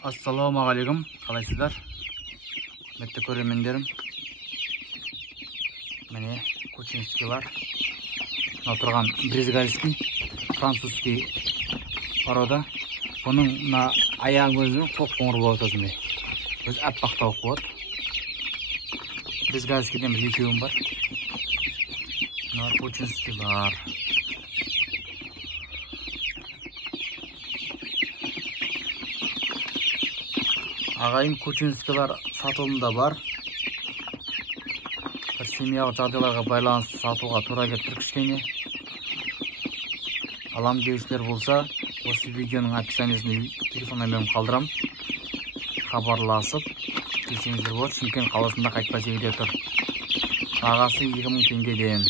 Ассалаумағалейкум, қалайсыздар? Құрметті көрермендерім. Міне Кучинскийлар. Мына тұрған брезгальский, французский порода. Бұның мына аяғының өзінің қоп-қоңыр болады өзіме. Өз аппақ тауық болады. Брезгальскийден бір екеуім бар. Мына Кучинскийлар. Ағайын Кучинскийлар сатылымда бар. Бір семьялық жағдайларға байланысты сатуға тура келіп тұр кішкене. Алам деушілер болса, осы видеоның описаниесінде телефон номерін қалдырам. Хабарласып келсеңіздер болады. Шымкент қаласында Қайтпас үйде тұр. Бағасы 2000 теңгеден.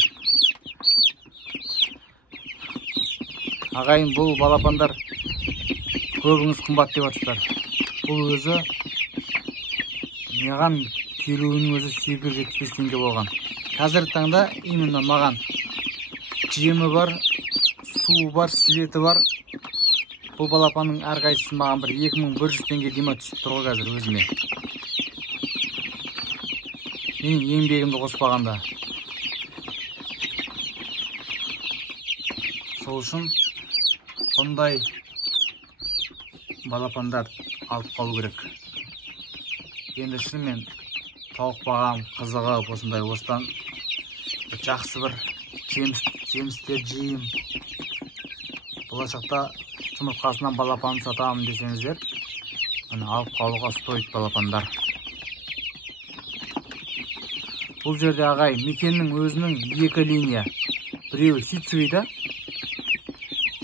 Ағайын, бұл балапандар көбіңіз қымбат деп жатсыздар. Бұл өзі маған келуінің өзі 875 теңге болған. Қазіргі таңда именно маған жемі бар, суы бар, светі бар. Бұл балапанның әрқайсысы маған бір 2100 теңге дейін түсіп тұр ғой қазір өзіме. Менің еңбегімді қоспағанда. Сол үшін бұндай балапандар алып қалу керек. Енді шынымен тауық бағам қызығы осындай, осыдан жақсы бір жемістер жейім. Болашақта жұмыртқасынан балапан сатамын десеңіздер, алып қалуға стоит балапандар. Бұл жерде ағай мекеннің өзінің екі линия. Біреуі ситцевый да.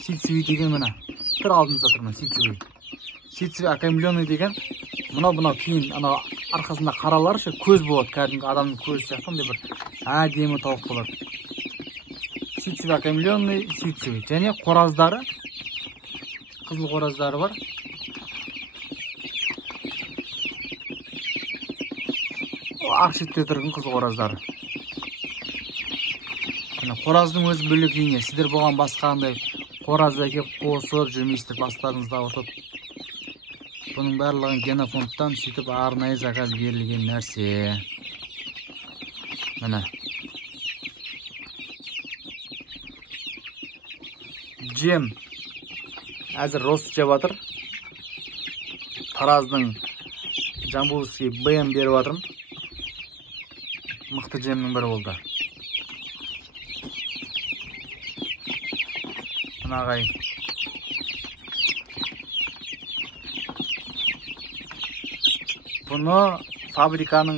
Ситцевый деген мына. Бір алдымызда тұрмын ситцевый. Ситцевый окаймленный деген. Мынау кейін арқасында қараларшы көз болады, кәдімгі адамның көзі сияқты бір әдемі тауық болады. Ситцевый окаймленный, ситцевый. Және қораздары, қызыл қораздары бар. Ақ шетте тұрған қызыл қораздары. Қораздың өзі бөлек линия. Сіздер болған басқандай қоразды әкеп қосып жүрмейсіздер, бастарыңызда ортып. Бұның барлығын генофондтан сөйтіп арнайы заказ берілген нәрсе. Міне. Жем әзір рост жеп жатыр. Тараздың Жамбулский БМ беріп жатырмын. Мықты жемнің бірі болды. Мына ағай. Бұны фабриканың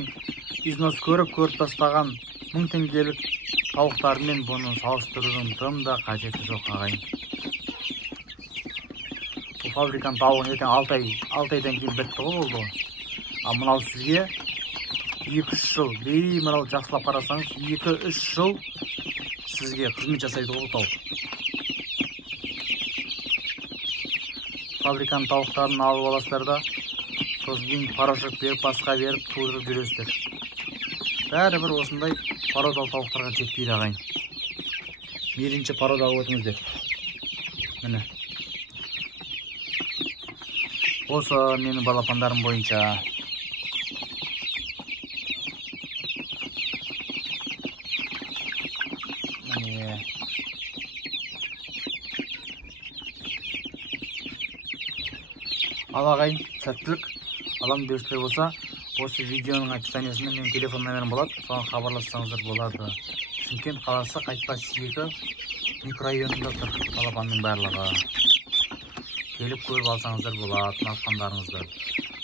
износ көріп тастаған 1000 теңгелік тауықтармен бұны салыстырудың тым да қажеті жоқ ағайын. Бұл фабриканың тауығын ертең 6 айдан кейін бітті ғой болды. Ал мынау сізге 2-3 жыл, беймарал жақсылап қарасаңыз, 2-3 жыл сізге қызмет жасайды ғой тауық. Фабриканың тауықтарын алып аласыздар да, сосын порошок беріп, басқа беріп, туырып жүресіздер. Бәрібір осындай породалы тауықтарға жетпейді ағайын. Мейлінше породалы өтіңіздер. Міне. Осы менің балапандарым бойынша. Міне. Ал ағайын, сәттілік. Алам деушілер болса, осы видеоның описаниесінде менің телефон номерім болады, соған хабарлассаңыздар болады. Шымкент қаласы Қайтпас 2 микрорайонында тұр балапанның барлығы. Келіп көріп алсаңыздар болады, ұнатқандарыңызды.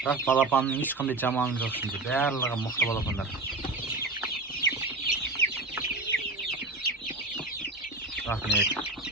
Бірақ балапанның ешқандай жаманы жоқ şimdi, барлығы мықты балапандар. Рахмет.